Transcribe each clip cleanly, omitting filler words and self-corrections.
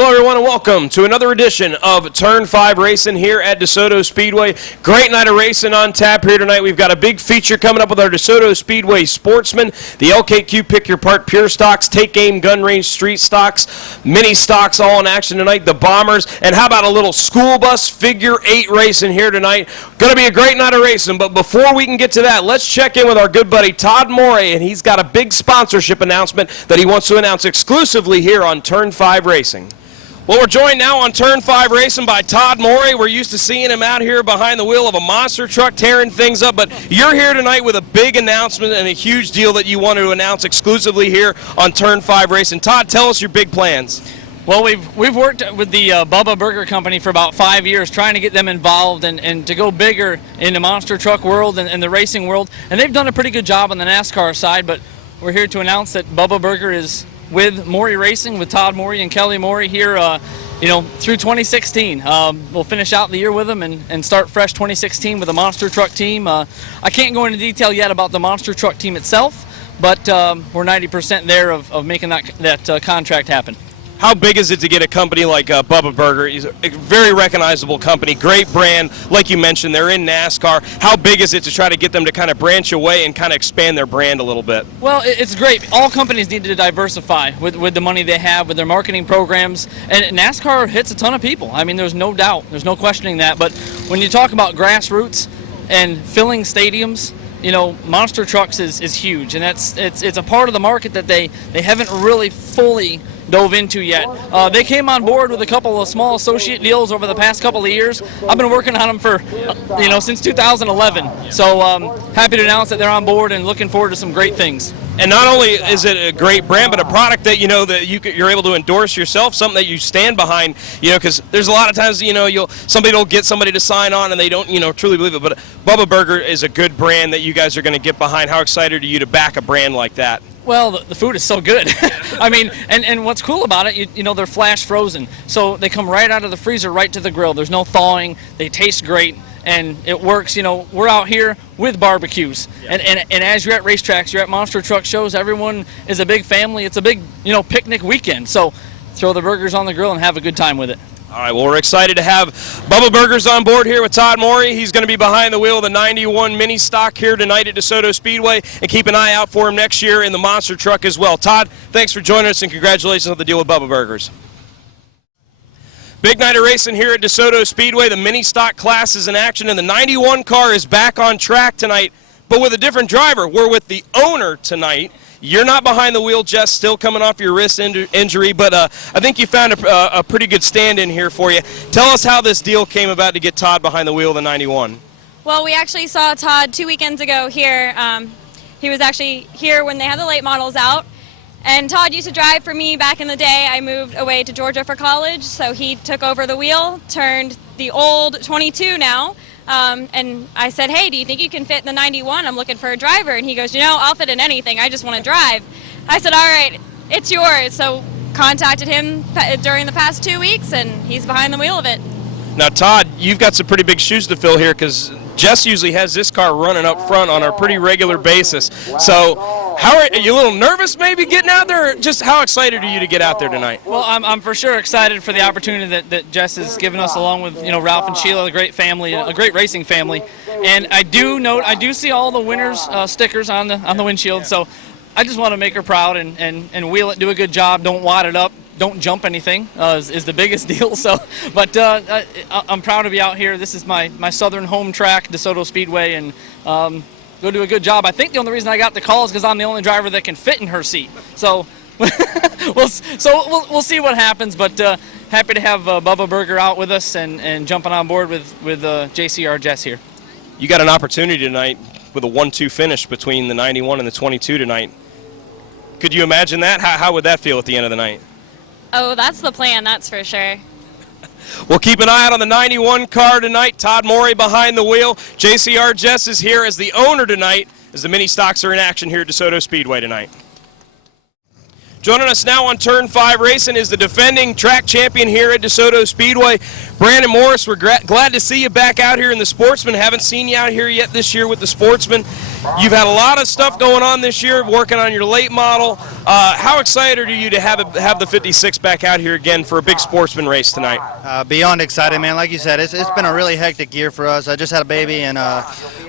Hello everyone and welcome to another edition of Turn 5 Racing here at Desoto Speedway. Great night of racing on tap here tonight. We've got a big feature coming up with our Desoto Speedway Sportsman, the LKQ Pick Your Part Pure Stocks, Take Aim Gun Range Street Stocks, Mini Stocks all in action tonight, the Bombers, and how about a little school bus figure 8 racing here tonight. Going to be a great night of racing, but before we can get to that, let's check in with our good buddy Todd Morey, and he's got a big sponsorship announcement that he wants to announce exclusively here on Turn 5 Racing. Well, we're joined now on Turn 5 Racing by Todd Morey. We're used to seeing him out here behind the wheel of a monster truck tearing things up, but you're here tonight with a big announcement and a huge deal that you want to announce exclusively here on Turn 5 Racing. Todd, tell us your big plans. Well, we've worked with the Bubba Burger Company for about 5 years, trying to get them involved and to go bigger in the monster truck world and the racing world, and they've done a pretty good job on the NASCAR side, but we're here to announce that Bubba Burger is with Morey Racing, with Todd Morey and Kelly Morey here, through 2016. We'll finish out the year with them and start fresh 2016 with a monster truck team. I can't go into detail yet about the monster truck team itself, but we're 90% there of making that contract happen. How big is it to get a company like Bubba Burger? It's a very recognizable company, great brand. Like you mentioned, they're in NASCAR. How big is it to try to get them to kind of branch away and kind of expand their brand a little bit? Well, it's great. All companies need to diversify with the money they have, with their marketing programs. And NASCAR hits a ton of people. I mean, there's no doubt. There's no questioning that. But when you talk about grassroots and filling stadiums, monster trucks is huge. And it's a part of the market that they haven't really fully dove into yet. They came on board with a couple of small associate deals over the past couple of years. I've been working on them for, since 2011. So happy to announce that they're on board and looking forward to some great things. And not only is it a great brand, but a product that that you're able to endorse yourself, something that you stand behind. Because there's a lot of times somebody will get somebody to sign on and they don't truly believe it. But Bubba Burger is a good brand that you guys are going to get behind. How excited are you to back a brand like that? Well, the food is so good. I mean, and what's cool about it, they're flash frozen. So they come right out of the freezer right to the grill. There's no thawing. They taste great, and it works. We're out here with barbecues. Yeah. And as you're at racetracks, you're at monster truck shows, everyone is a big family. It's a big, picnic weekend. So throw the burgers on the grill and have a good time with it. All right, well, we're excited to have Bubba Burgers on board here with Todd Morey. He's going to be behind the wheel of the 91 Mini Stock here tonight at Desoto Speedway, and keep an eye out for him next year in the monster truck as well. Todd, thanks for joining us, and congratulations on the deal with Bubba Burgers. Big night of racing here at Desoto Speedway. The Mini Stock class is in action, and the 91 car is back on track tonight, but with a different driver. We're with the owner tonight. You're not behind the wheel, Jess, still coming off your wrist injury, but I think you found a pretty good stand-in here for you. Tell us how this deal came about to get Todd behind the wheel of the 91. Well, we actually saw Todd 2 weekends ago here. He was actually here when they had the late models out. And Todd used to drive for me back in the day. I moved away to Georgia for college, so he took over the wheel, turned the old 22 now. And I said, hey, do you think you can fit in the 91? I'm looking for a driver. And he goes, I'll fit in anything. I just want to drive. I said, all right, it's yours. So contacted him during the past 2 weeks, and he's behind the wheel of it. Now, Todd, you've got some pretty big shoes to fill here because Jess usually has this car running up front on a pretty regular basis. So are you a little nervous maybe getting out there? Or just how excited are you to get out there tonight? Well, I'm for sure excited for the opportunity that Jess has given us, along with Ralph and Sheila, a great family, a great racing family. And I do see all the winners stickers on the windshield. So I just want to make her proud and wheel it, do a good job, don't wad it up. Don't jump anything is the biggest deal. So, but I'm proud to be out here. This is my southern home track, DeSoto Speedway, and go do a good job. I think the only reason I got the call is because I'm the only driver that can fit in her seat. So, we'll see what happens. But happy to have Bubba Burger out with us and jumping on board with JCR Jess here. You got an opportunity tonight with a 1-2 finish between the 91 and the 22 tonight. Could you imagine that? How would that feel at the end of the night? Oh, that's the plan, that's for sure. We'll keep an eye out on the 91 car tonight. Todd Morey behind the wheel. JCR Jess is here as the owner tonight, as the Mini Stocks are in action here at DeSoto Speedway tonight. Joining us now on Turn 5 Racing is the defending track champion here at DeSoto Speedway, Brandon Morris. We're glad to see you back out here in the Sportsman. Haven't seen you out here yet this year with the Sportsman. You've had a lot of stuff going on this year, working on your late model. How excited are you to have the 56 back out here again for a big Sportsman race tonight? Beyond excited, man. Like you said, it's been a really hectic year for us. I just had a baby, and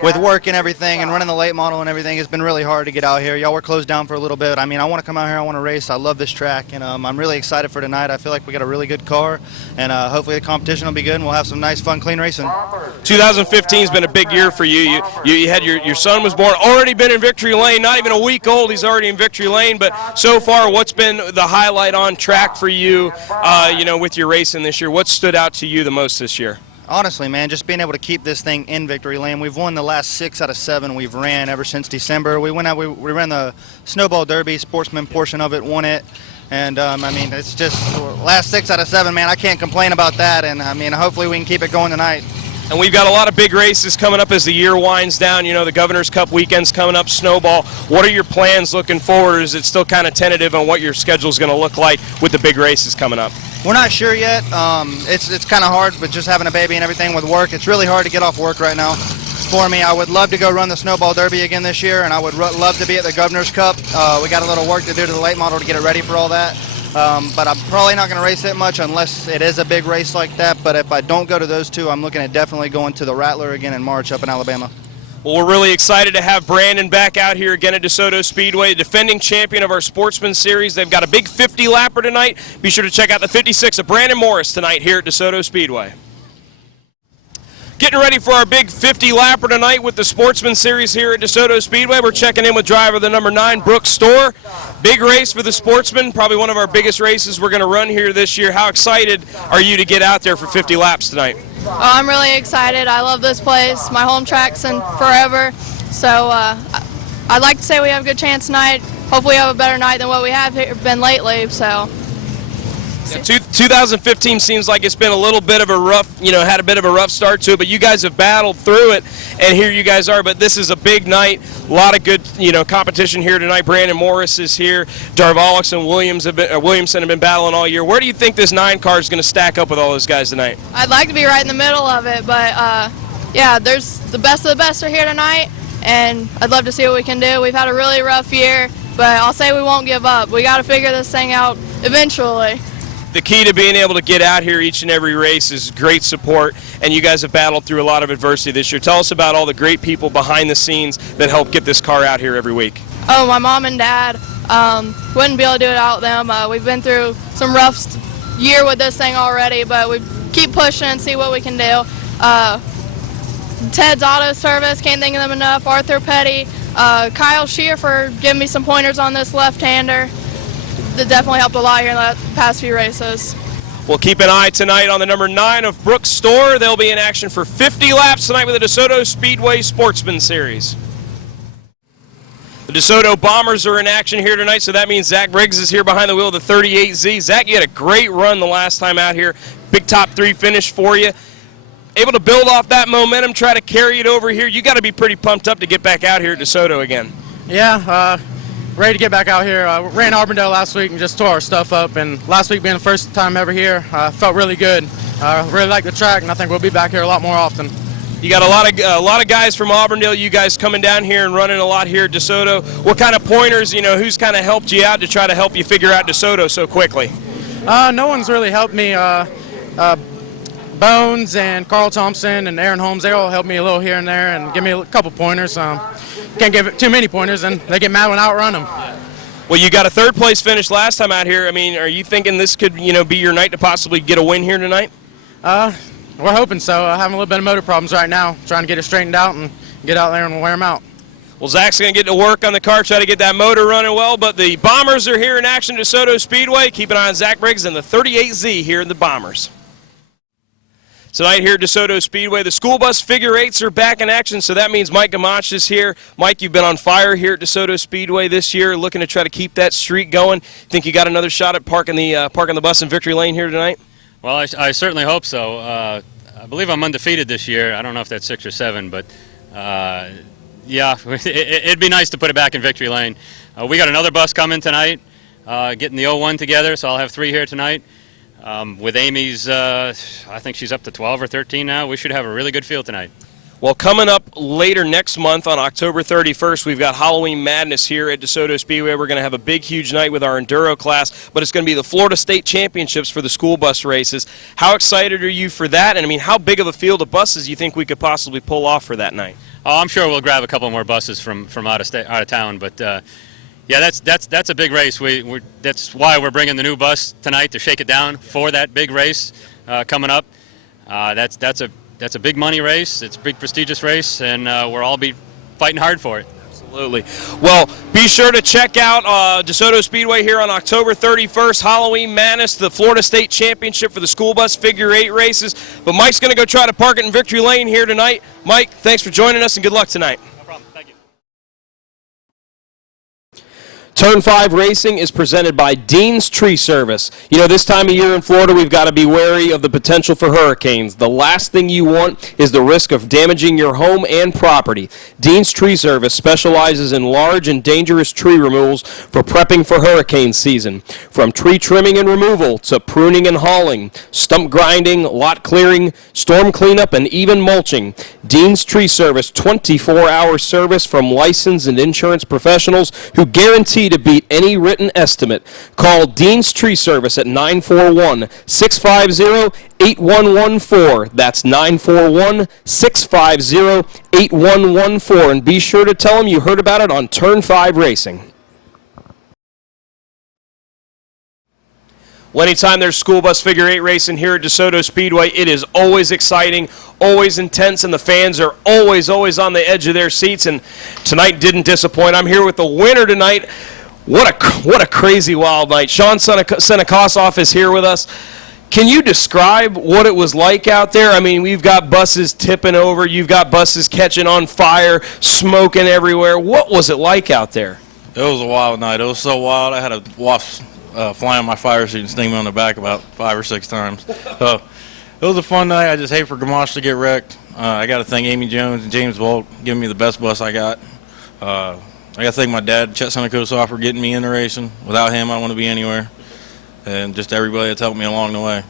with work and everything and running the late model and everything, it's been really hard to get out here. Y'all were closed down for a little bit. I mean, I want to come out here. I want to race. I love this track, and I'm really excited for tonight. I feel like we got a really good car, and hopefully the competition will be good, and we'll have some nice, fun, clean racing. 2015 has been a big year for you. You had your son was born, already been in Victory Lane, not even a week old. He's already in Victory Lane. But so far, what's been the highlight on track for you? With your racing this year, what stood out to you the most this year? Honestly, man, just being able to keep this thing in Victory Lane. We've won the last 6 out of 7 we've ran ever since December. We ran the Snowball Derby, Sportsman portion of it, won it. And, I mean, it's just last 6 out of 7, man. I can't complain about that. And, I mean, hopefully we can keep it going tonight. And we've got a lot of big races coming up as the year winds down. You know, the Governor's Cup weekend's coming up, Snowball. What are your plans looking forward? Is it still kind of tentative on what your schedule is going to look like with the big races coming up? We're not sure yet. It's kind of hard with just having a baby and everything with work. It's really hard to get off work right now for me. I would love to go run the Snowball Derby again this year, and I would love to be at the Governor's Cup. We got a little work to do to the late model to get it ready for all that. But I'm probably not going to race it much unless it is a big race like that. But if I don't go to those two, I'm looking at definitely going to the Rattler again in March up in Alabama. Well, we're really excited to have Brandon back out here again at Desoto Speedway, defending champion of our Sportsman Series. They've got a big 50-lapper tonight. Be sure to check out the 56 of Brandon Morris tonight here at Desoto Speedway. Getting ready for our big 50-lapper tonight with the Sportsman Series here at DeSoto Speedway. We're checking in with driver the number 9, Brooks Storr. Big race for the Sportsman, probably one of our biggest races we're going to run here this year. How excited are you to get out there for 50 laps tonight? Oh, I'm really excited. I love this place. My home track's in forever. So I'd like to say we have a good chance tonight. Hopefully we have a better night than what we have been lately. So. 2015 seems like it's been a little bit of a rough, had a bit of a rough start to it, but you guys have battled through it, and here you guys are. But this is a big night, a lot of good, competition here tonight. Brandon Morris is here, Darvalix and Williamson have been battling all year. Where do you think this 9 car is going to stack up with all those guys tonight? I'd like to be right in the middle of it, but yeah, there's the best of the best are here tonight, and I'd love to see what we can do. We've had a really rough year, but I'll say we won't give up. We got to figure this thing out eventually. The key to being able to get out here each and every race is great support, and you guys have battled through a lot of adversity this year. Tell us about all the great people behind the scenes that help get this car out here every week. Oh, my mom and dad. Wouldn't be able to do it without them. We've been through some rough year with this thing already, but we keep pushing and see what we can do. Ted's Auto Service, can't think of them enough. Arthur Petty, Kyle Shear for giving me some pointers on this left-hander. That definitely helped a lot here in the past few races. We'll keep an eye tonight on the number 9 of Brooks Storr. They'll be in action for 50 laps tonight with the DeSoto Speedway Sportsman Series. The DeSoto Bombers are in action here tonight, so that means Zach Briggs is here behind the wheel of the 38Z. Zach, you had a great run the last time out here. Big top 3 finish for you. Able to build off that momentum, try to carry it over here. You got to be pretty pumped up to get back out here at DeSoto again. Yeah, ready to get back out here. Ran Auburndale last week and just tore our stuff up, and last week being the first time ever here, felt really good. Really like the track, and I think we'll be back here a lot more often. You got a lot of guys from Auburndale. You guys coming down here and running a lot here at DeSoto. What kind of pointers? Who's kind of helped you out to try to help you figure out DeSoto so quickly? No one's really helped me. Bones and Carl Thompson and Aaron Holmes, they all help me a little here and there and give me a couple pointers. Can't give it too many pointers, and they get mad when I outrun them. Well, you got a 3rd place finish last time out here. I mean, are you thinking this could, be your night to possibly get a win here tonight? We're hoping so. Having a little bit of motor problems right now, trying to get it straightened out and get out there and wear them out. Well, Zach's going to get to work on the car, try to get that motor running well, but the Bombers are here in action at DeSoto Speedway. Keep an eye on Zach Briggs and the 38Z here in the Bombers. Tonight here at DeSoto Speedway, the school bus figure 8s are back in action, so that means Mike Gamache is here. Mike, you've been on fire here at DeSoto Speedway this year, looking to try to keep that streak going. Think you got another shot at parking the bus in Victory Lane here tonight? Well, I certainly hope so. I believe I'm undefeated this year. I don't know if that's 6 or 7, but yeah, it'd be nice to put it back in Victory Lane. We got another bus coming tonight, getting the 01 together, so I'll have 3 here tonight. With Amy's, I think she's up to 12 or 13 now. We should have a really good field tonight. Well, coming up later next month on October 31st, we've got Halloween Madness here at Desoto Speedway. We're going to have a big, huge night with our Enduro class, but it's going to be the Florida State Championships for the school bus races. How excited are you for that? And, I mean, how big of a field of buses do you think we could possibly pull off for that night? Oh, I'm sure we'll grab a couple more buses from out of town, but yeah, that's a big race. That's why we're bringing the new bus tonight to shake it down for that big race coming up. That's a big money race. It's a big prestigious race, and we'll all be fighting hard for it. Absolutely. Well, be sure to check out DeSoto Speedway here on October 31st, Halloween Madness, the Florida State Championship for the school bus figure 8 races. But Mike's going to go try to park it in Victory Lane here tonight. Mike, thanks for joining us, and good luck tonight. No problem. Thank you. Turn 5 Racing is presented by Dean's Tree Service. You know, this time of year in Florida, we've got to be wary of the potential for hurricanes. The last thing you want is the risk of damaging your home and property. Dean's Tree Service specializes in large and dangerous tree removals for prepping for hurricane season. From tree trimming and removal to pruning and hauling, stump grinding, lot clearing, storm cleanup, and even mulching. Dean's Tree Service, 24-hour service from licensed and insurance professionals who guarantee to beat any written estimate. Call Dean's Tree Service at 941-650-8114. That's 941-650-8114. And be sure to tell them you heard about it on Turn 5 Racing. Well, anytime there's school bus figure 8 racing here at DeSoto Speedway, it is always exciting, always intense, and the fans are always on the edge of their seats. And tonight didn't disappoint. I'm here with the winner tonight. What a crazy wild night. Sean Senikosoff is here with us. Can you describe what it was like out there? I mean, we've got buses tipping over. You've got buses catching on fire, smoking everywhere. What was it like out there? It was a wild night. It was so wild. I had a wasp fly on my fire seat and sting me on the back about 5 or 6 times. So it was a fun night. I just hate for Gamache to get wrecked. I got to thank Amy Jones and James Volt giving me the best bus I got. I got to thank my dad, Chet Senikosoff, for getting me into racing. Without him, I don't want to be anywhere. And just everybody that's helped me along the way.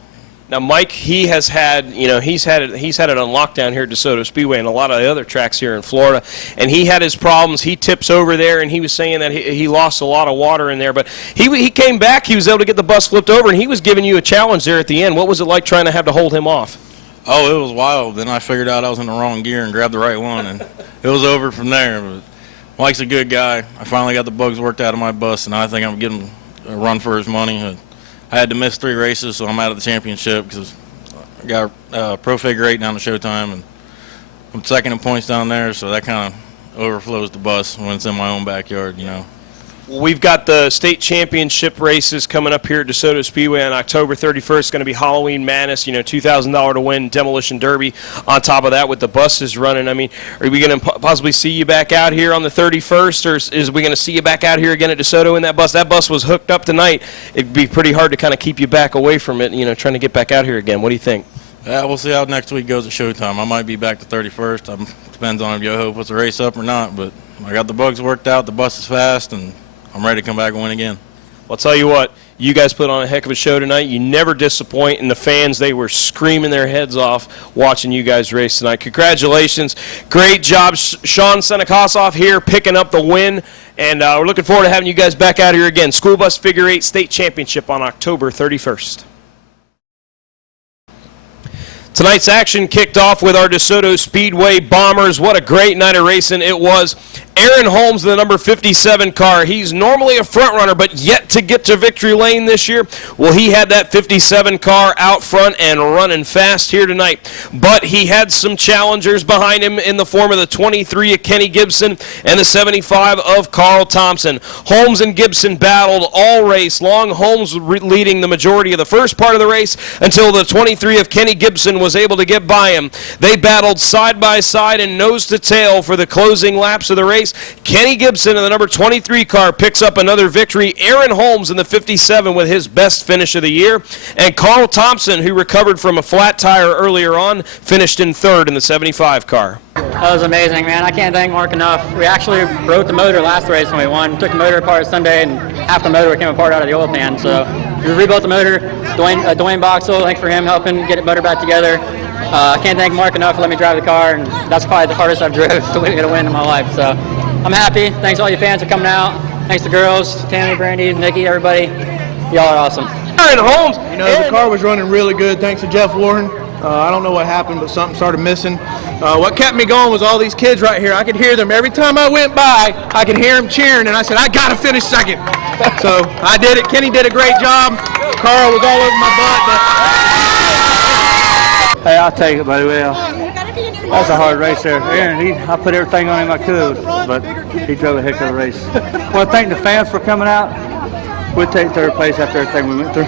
Now, Mike, he has had, you know, he's had it on lockdown here at DeSoto Speedway and a lot of the other tracks here in Florida. And he had his problems. He tips over there, and he was saying that he lost a lot of water in there. But he came back. He was able to get the bus flipped over, and he was giving you a challenge there at the end. What was it like trying to have to hold him off? Oh, it was wild. Then I figured out I was in the wrong gear and grabbed the right one, and it was over from there. But Mike's a good guy. I finally got the bugs worked out of my bus, and I think I'm getting a run for his money. I had to miss 3 races, so I'm out of the championship because I got Pro Figure 8 down to Showtime, and I'm second in points down there, so that kind of overflows the bus when it's in my own backyard, you know. We've got the state championship races coming up here at DeSoto Speedway on October 31st. It's going to be Halloween Madness, you know, $2,000 to win, Demolition Derby. On top of that, with the buses running, I mean, are we going to possibly see you back out here on the 31st, or is we going to see you back out here again at DeSoto in that bus? That bus was hooked up tonight. It'd be pretty hard to kind of keep you back away from it, you know, trying to get back out here again. What do you think? Yeah, we'll see how next week goes at Showtime. I might be back the 31st. Depends on if Yo-Ho puts a race up or not, but I got the bugs worked out. The bus is fast, and I'm ready to come back and win again. Well, I'll tell you what, you guys put on a heck of a show tonight. You never disappoint, and the fans, they were screaming their heads off watching you guys race tonight. Congratulations. Great job. Sean Senikosoff here picking up the win, and we're looking forward to having you guys back out here again. School Bus Figure 8 State Championship on October 31st. Tonight's action kicked off with our DeSoto Speedway Bombers. What a great night of racing it was. Aaron Holmes, the number 57 car. He's normally a front runner, but yet to get to victory lane this year. Well, he had that 57 car out front and running fast here tonight. But he had some challengers behind him in the form of the 23 of Kenny Gibson and the 75 of Carl Thompson. Holmes and Gibson battled all race long. Holmes leading the majority of the first part of the race until the 23 of Kenny Gibson was able to get by him. They battled side by side and nose to tail for the closing laps of the race. Kenny Gibson in the number 23 car picks up another victory. Aaron Holmes in the 57 with his best finish of the year. And Carl Thompson, who recovered from a flat tire earlier on, finished in third in the 75 car. That was amazing, man. I can't thank Mark enough. We actually broke the motor last race when we won. Took the motor apart Sunday, and half the motor came apart out of the oil pan. So we rebuilt the motor. Dwayne Boxell, thanks for him helping get the motor back together. I can't thank Mark enough for letting me drive the car, and that's probably the hardest I've driven to get a win in my life. So I'm happy. Thanks to all you fans for coming out. Thanks to the girls, Tammy, Brandy, Nikki, everybody. Y'all are awesome. Aaron Holmes. You know, the car was running really good thanks to Jeff Warren. I don't know what happened, but something started missing. What kept me going was all these kids right here. I could hear them every time I went by. I could hear them cheering, and I said, I got to finish second. So I did it. Kenny did a great job. Carl was all over my butt. Hey, I'll take it, buddy. Well, that's a hard race there. Aaron, I put everything on him I could, but he drove a heck of a race. Well, thank the fans for coming out. We'll take third place after everything we went through.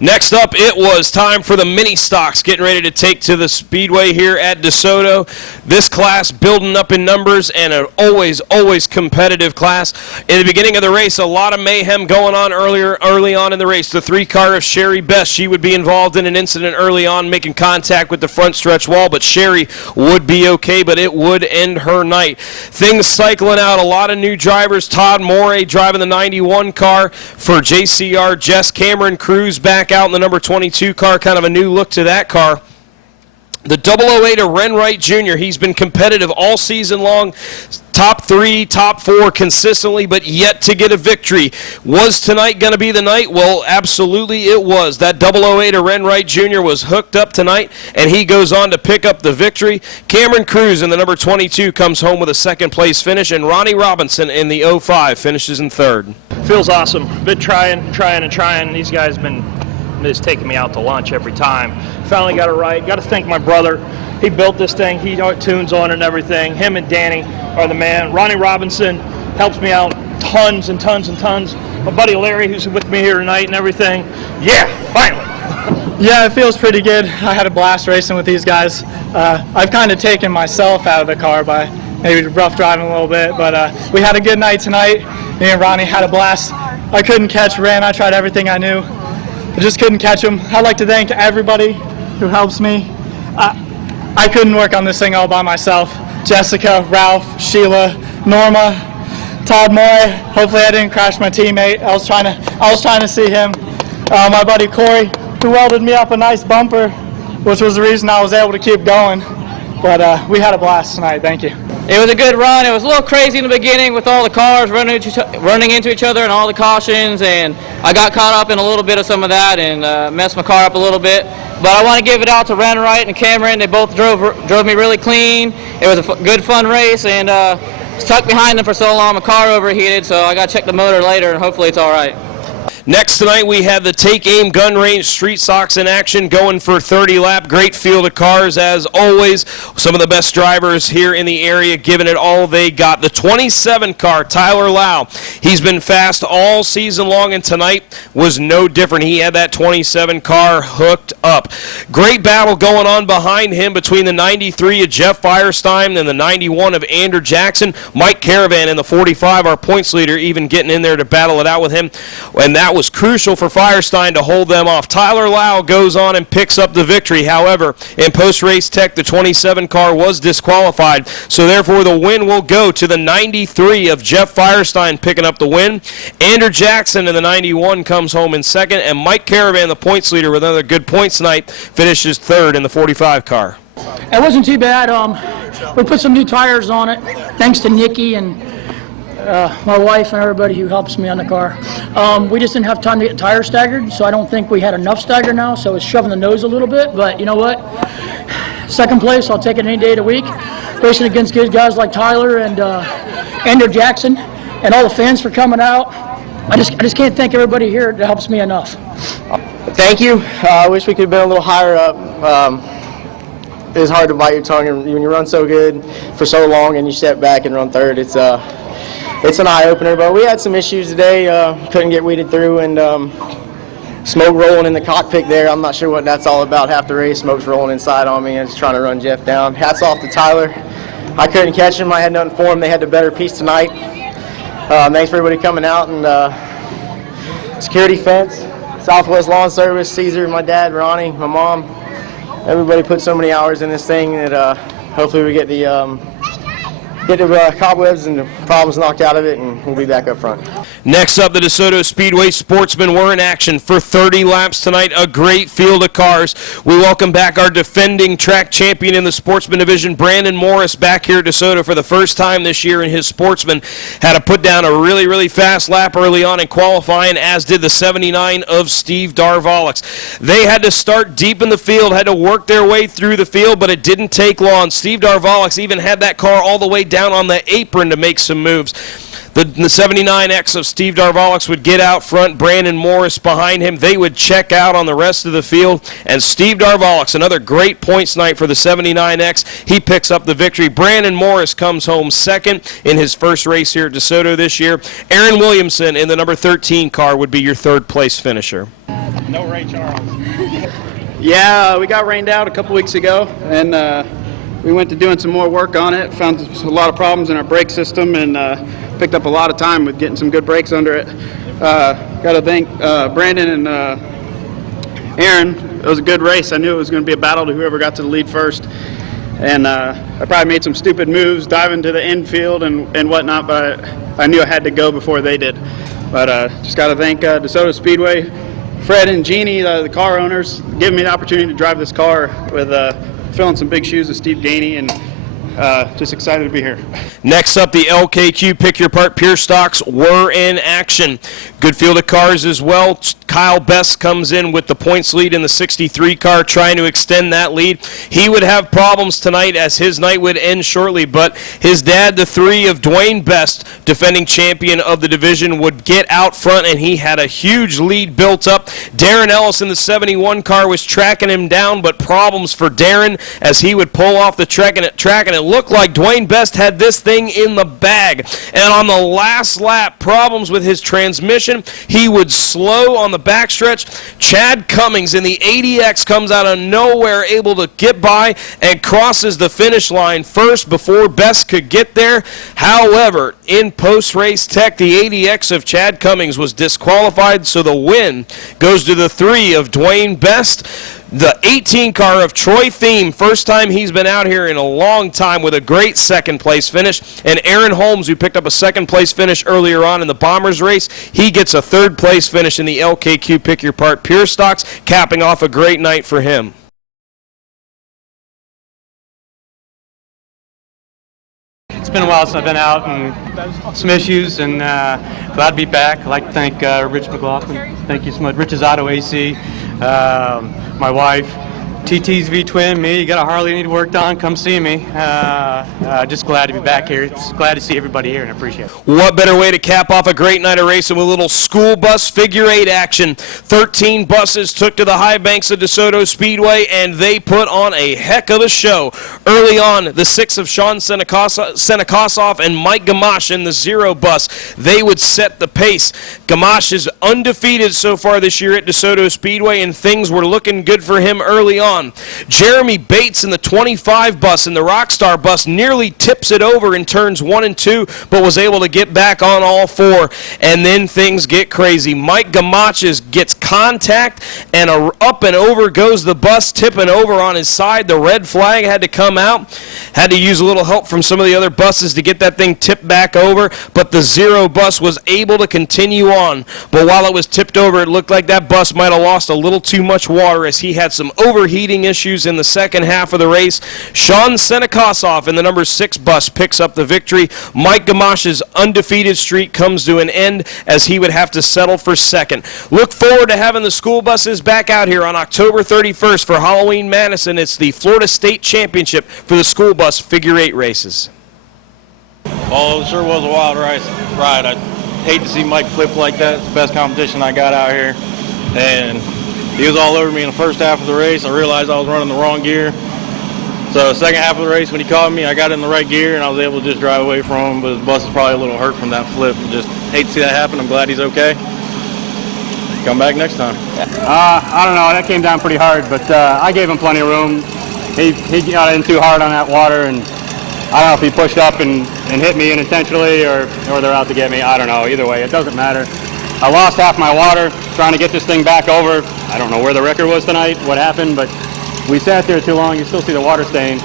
Next up, it was time for the mini stocks getting ready to take to the Speedway here at DeSoto. This class building up in numbers and an always competitive class. In the beginning of the race, a lot of mayhem going on early on in the race. The 3-car of Sherry Best, she would be involved in an incident early on, making contact with the front stretch wall, but Sherry would be okay, but it would end her night. Things cycling out, a lot of new drivers. Todd Morey driving the 91 car for JCR. Jess Cameron Cruz back out in the number 22 car, kind of a new look to that car. The 008 of Ren Wright Jr., he's been competitive all season long, top 3, top 4 consistently, but yet to get a victory. Was tonight going to be the night? Well, absolutely it was. That 008 of Ren Wright Jr. was hooked up tonight, and he goes on to pick up the victory. Cameron Cruz in the number 22 comes home with a second-place finish, and Ronnie Robinson in the 05 finishes in third. Feels awesome. Been trying. These guys have been just taking me out to lunch every time. Finally got it right. Got to thank my brother. He built this thing. He tunes on it and everything. Him and Danny are the man. Ronnie Robinson helps me out tons and tons and tons. My buddy Larry, who's with me here tonight and everything. Yeah, finally. Yeah, it feels pretty good. I had a blast racing with these guys. I've kind of taken myself out of the car by maybe rough driving a little bit, but we had a good night tonight. Me and Ronnie had a blast. I couldn't catch Ren. I tried everything I knew. I just couldn't catch him. I'd like to thank everybody who helps me. I couldn't work on this thing all by myself. Jessica, Ralph, Sheila, Norma, Todd Moy. Hopefully I didn't crash my teammate. I was trying to see him. My buddy Corey, who welded me up a nice bumper, which was the reason I was able to keep going. But we had a blast tonight. Thank you. It was a good run. It was a little crazy in the beginning with all the cars running into each other and all the cautions, and I got caught up in a little bit of some of that and messed my car up a little bit. But I want to give it out to Ren Wright and Cameron. They both drove me really clean. It was a good, fun race, and stuck behind them for so long. My car overheated, so I got to check the motor later, and hopefully it's all right. Next tonight we have the Take Aim Gun Range Street Socks in action, going for 30 lap. Great field of cars as always. Some of the best drivers here in the area giving it all they got. The 27 car, Tyler Lau, he's been fast all season long, and tonight was no different. He had that 27 car hooked up. Great battle going on behind him between the 93 of Jeff Firestein and the 91 of Andrew Jackson. Mike Caravan in the 45, our points leader, even getting in there to battle it out with him, and that was crucial for Firestein to hold them off. Tyler Lau goes on and picks up the victory. However, in post-race tech, the 27 car was disqualified, so therefore the win will go to the 93 of Jeff Firestein picking up the win. Andrew Jackson in the 91 comes home in second, and Mike Caravan, the points leader with another good points tonight, finishes third in the 45 car. It wasn't too bad. We put some new tires on it, thanks to Nikki and my wife and everybody who helps me on the car. We just didn't have time to get tires staggered, so I don't think we had enough stagger now, so it's shoving the nose a little bit, but you know what? Second place, I'll take it any day of the week. Racing against good guys like Tyler and Andrew Jackson and all the fans for coming out. I just can't thank everybody here that helps me enough. Thank you. I wish we could have been a little higher up. It's hard to bite your tongue when you run so good for so long and you step back and run third. It's an eye-opener, but we had some issues today. Couldn't get weeded through, and smoke rolling in the cockpit there. I'm not sure what that's all about. Half the race, smoke's rolling inside on me. I was trying to run Jeff down. Hats off to Tyler. I couldn't catch him. I had nothing for him. They had the better piece tonight. Thanks for everybody coming out, and security fence, Southwest Lawn Service, Caesar, my dad, Ronnie, my mom. Everybody put so many hours in this thing that hopefully we get the cobwebs and the problems knocked out of it, and we'll be back up front. Next up, the Desoto Speedway Sportsmen were in action for 30 laps tonight. A great field of cars. We welcome back our defending track champion in the Sportsman division, Brandon Morris, back here at Desoto for the first time this year in his Sportsman. Had to put down a really, really fast lap early on in qualifying, as did the 79 of Steve Darvalix. They had to start deep in the field, had to work their way through the field, but it didn't take long. Steve Darvalix even had that car all the way down on the apron to make some moves. The 79X of Steve Darvalix would get out front, Brandon Morris behind him. They would check out on the rest of the field, and Steve Darvalix, another great points night for the 79X. He picks up the victory. Brandon Morris comes home second in his first race here at DeSoto this year. Aaron Williamson in the number 13 car would be your third place finisher. No Ray Charles. Yeah, we got rained out a couple weeks ago, and we went to doing some more work on it. Found a lot of problems in our brake system, and picked up a lot of time with getting some good brakes under it. Got to thank Brandon and Aaron. It was a good race. I knew it was going to be a battle to whoever got to the lead first. And I probably made some stupid moves, diving to the infield and whatnot, but I knew I had to go before they did. But just got to thank DeSoto Speedway, Fred and Jeannie, the car owners, giving me the opportunity to drive this car with filling some big shoes with Steve Gainey, and just excited to be here. Next up, the LKQ Pick Your Part Pure Stocks were in action. Good field of cars as well. Kyle Best comes in with the points lead in the 63 car, trying to extend that lead. He would have problems tonight as his night would end shortly, but his dad, the 3 of Dwayne Best, defending champion of the division, would get out front, and he had a huge lead built up. Darren Ellis in the 71 car was tracking him down, but problems for Darren as he would pull off the track, and it looked like Dwayne Best had this thing in the bag. And on the last lap, problems with his transmission. He would slow on the backstretch. Chad Cummings in the 80X comes out of nowhere, able to get by and crosses the finish line first before Best could get there. However, in post-race tech, the 80X of Chad Cummings was disqualified, so the win goes to the 3 of Dwayne Best. The 18 car of Troy Thiem, first time he's been out here in a long time, with a great second place finish. And Aaron Holmes, who picked up a second place finish earlier on in the Bombers race, he gets a third place finish in the LKQ Pick Your Part Pure Stocks, capping off a great night for him. It's been a while since I've been out, and some issues, and glad to be back. I'd like to thank Rich McLaughlin. Thank you so much. Rich Desoto AC, my wife, TT's V-Twin, me. You got a Harley you need worked on, come see me. Just glad to be back here. It's glad to see everybody here, and I appreciate it. What better way to cap off a great night of racing with a little school bus figure 8 action. 13 buses took to the high banks of DeSoto Speedway, and they put on a heck of a show. Early on, the 6 of Sean Senikosoff and Mike Gamache in the 0 bus, they would set the pace. Gamache is undefeated so far this year at DeSoto Speedway, and things were looking good for him early on. Jeremy Bates in the 25 bus and the Rockstar bus nearly tips it over in turns 1 and 2, but was able to get back on all 4, and then things get crazy. Mike Gamache gets contact, and up and over goes the bus, tipping over on his side. The red flag had to come out. Had to use a little help from some of the other buses to get that thing tipped back over, but the 0 bus was able to continue on. But while it was tipped over, it looked like that bus might have lost a little too much water, as he had some overheating issues in the second half of the race. Sean Senikosoff in the number 6 bus picks up the victory. Mike Gamache's undefeated streak comes to an end, as he would have to settle for second. Look forward to having the school buses back out here on October 31st for Halloween Madison. It's the Florida State Championship for the school bus figure 8 races. Oh, it sure was a wild ride. I hate to see Mike flip like that. It's the best competition I got out here. And he was all over me in the first half of the race. I realized I was running the wrong gear. So the second half of the race, when he caught me, I got in the right gear, and I was able to just drive away from him. But his bus is probably a little hurt from that flip. Just hate to see that happen. I'm glad he's okay. Come back next time. I don't know. That came down pretty hard, but I gave him plenty of room. He got in too hard on that water, and I don't know if he pushed up and hit me unintentionally or they're out to get me. I don't know. Either way, it doesn't matter. I lost half my water trying to get this thing back over. I don't know where the record was tonight, what happened, but we sat there too long. You still see the water stain.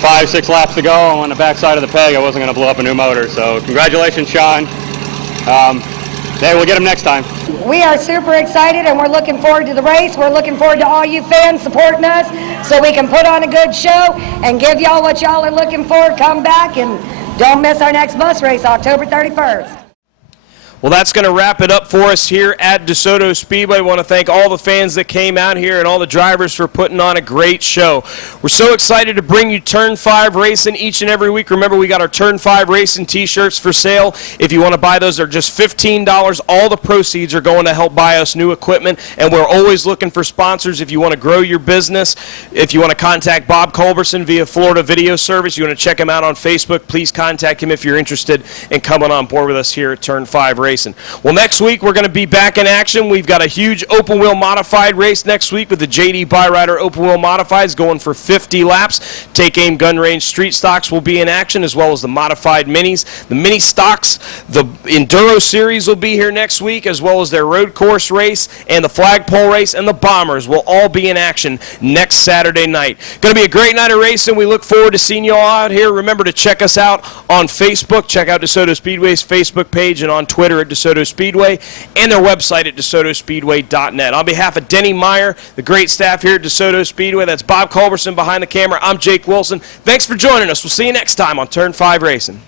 5-6 laps to go on the backside of the peg. I wasn't going to blow up a new motor. So congratulations, Sean. Hey, we'll get them next time. We are super excited and we're looking forward to the race. We're looking forward to all you fans supporting us so we can put on a good show and give y'all what y'all are looking for. Come back and don't miss our next bus race, October 31st. Well, that's going to wrap it up for us here at Desoto Speedway. I want to thank all the fans that came out here and all the drivers for putting on a great show. We're so excited to bring you Turn 5 Racing each and every week. Remember, we got our Turn 5 Racing t-shirts for sale. If you want to buy those, they're just $15. All the proceeds are going to help buy us new equipment, and we're always looking for sponsors. If you want to grow your business, if you want to contact Bob Culberson via Florida Video Service, you want to check him out on Facebook, please contact him if you're interested in coming on board with us here at Turn 5 Racing. Well, next week we're going to be back in action. We've got a huge open wheel modified race next week with the JD Byrider open wheel modifieds going for 50 laps. Take Aim Gun Range Street Stocks will be in action, as well as the modified minis. The mini stocks, the Enduro Series will be here next week, as well as their road course race and the flagpole race, and the Bombers will all be in action next Saturday night. Going to be a great night of racing. We look forward to seeing you all out here. Remember to check us out on Facebook. Check out DeSoto Speedway's Facebook page and on Twitter at DeSoto Speedway, and their website at DeSotoSpeedway.net. On behalf of Denny Meyer, the great staff here at DeSoto Speedway, that's Bob Culberson behind the camera. I'm Jake Wilson. Thanks for joining us. We'll see you next time on Turn 5 Racing.